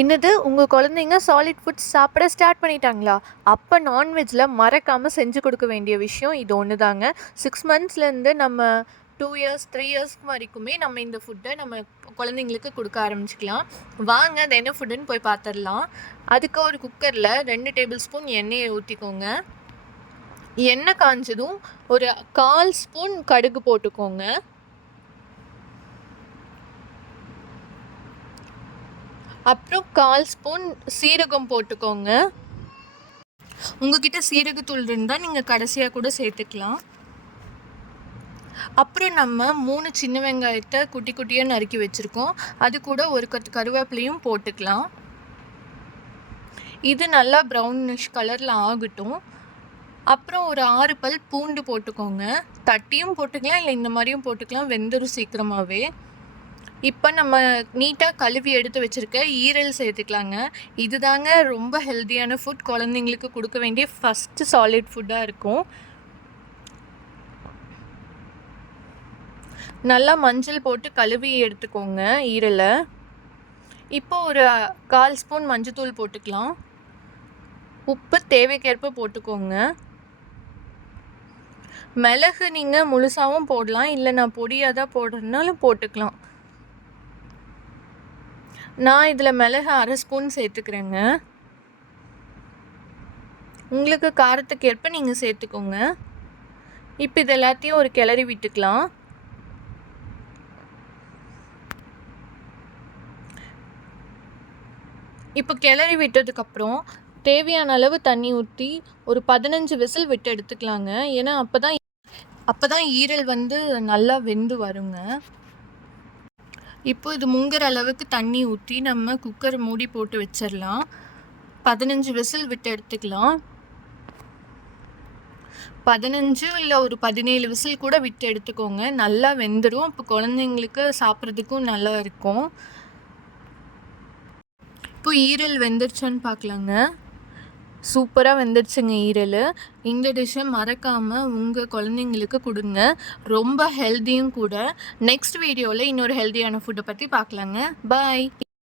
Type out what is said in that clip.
என்னது உங்கள் குழந்தைங்க சாலிட் ஃபுட்ஸ் சாப்பிட ஸ்டார்ட் பண்ணிட்டாங்களா? அப்போ நான்வெஜ்ஜில் மறக்காமல் செஞ்சு கொடுக்க வேண்டிய விஷயம் இது ஒன்று தாங்க. 6 மந்த்ஸ்லேருந்து நம்ம 2 இயர்ஸ் 3 இயர்ஸ் வரைக்குமே நம்ம இந்த ஃபுட்டை நம்ம குழந்தைங்களுக்கு கொடுக்க ஆரம்பிச்சிக்கலாம். வாங்க அது என்ன ஃபுட்டுன்னு போய் பார்த்துடலாம். அதுக்கு ஒரு குக்கரில் 2 டேபிள் ஸ்பூன் எண்ணெயை ஊற்றிக்கோங்க. எண்ணெய் காஞ்சதும் ஒரு 1/4 ஸ்பூன் கடுகு போட்டுக்கோங்க. அப்புறம் 1/4 ஸ்பூன் சீரகம் போட்டுக்கோங்க. உங்ககிட்ட சீரகத்தூள் இருந்தால் நீங்கள் கடைசியாக கூட சேர்த்துக்கலாம். அப்புறம் நம்ம 3 சின்ன வெங்காயத்தை குட்டி குட்டியாக நறுக்கி வச்சுருக்கோம். அது கூட ஒரு கருவேப்பிலையும் போட்டுக்கலாம். இது நல்லா ப்ரௌனிஷ் கலரில் ஆகட்டும். அப்புறம் ஒரு 6 பல் பூண்டு போட்டுக்கோங்க. தட்டியும் போட்டுக்கலாம், இல்லை இந்த மாதிரியும் போட்டுக்கலாம், வெந்துடும் சீக்கிரமாகவே. இப்போ நம்ம நீட்டாக கழுவி எடுத்து வச்சுருக்க ஈரல் சேர்த்துக்கலாங்க. இது தாங்க ரொம்ப ஹெல்த்தியான ஃபுட், குழந்தைங்களுக்கு கொடுக்க வேண்டிய ஃபஸ்ட்டு சாலிட் ஃபுட்டாக இருக்கும். நல்லா மஞ்சள் போட்டு கழுவி எடுத்துக்கோங்க ஈரலை. இப்போ ஒரு 1/4 ஸ்பூன் மஞ்சத்தூள் போட்டுக்கலாம். உப்பு தேவைக்கேற்ப போட்டுக்கோங்க. மிளகு நீங்கள் முழுசாகவும் போடலாம், இல்லை நான் பொடியாக தான் போடுறதுனாலும் போட்டுக்கலாம். நான் இதில் மிளகு 1/2 ஸ்பூன் சேர்த்துக்கிறேங்க. உங்களுக்கு காரத்துக்கு ஏற்ப நீங்கள் சேர்த்துக்கோங்க. இப்போ இது எல்லாத்தையும் ஒரு கிளறி விட்டுக்கலாம். இப்போ கிளறி விட்டதுக்கப்புறம் தேவையான அளவு தண்ணி ஊற்றி ஒரு 15 விசில் விட்டு எடுத்துக்கலாங்க. ஏன்னா அப்போ தான் ஈரல் நல்லா வெந்து வருங்க. இப்போ இது முங்குற அளவுக்கு தண்ணி ஊற்றி நம்ம குக்கர் மூடி போட்டு வச்சிடலாம். 15 விசில் விட்டு எடுத்துக்கலாம். 15 இல்லை ஒரு 17 விசில் கூட விட்டு எடுத்துக்கோங்க. நல்லா வெந்துடும். இப்போ குழந்தைங்களுக்கு சாப்பிட்றதுக்கும் நல்லா இருக்கும். இப்போ ஈரல் வெந்துருச்சான்னு பார்க்கலாங்க. சூப்பராக வெந்துருச்சுங்க ஈரல். இந்த டிஷ்ஷை மறக்காமல் உங்கள் குழந்தைங்களுக்கு கொடுங்க. ரொம்ப ஹெல்த்தியும் கூட. நெக்ஸ்ட் வீடியோவில் இன்னொரு ஹெல்த்தியான ஃபுட்டை பற்றி பார்க்கலாங்க. பாய்.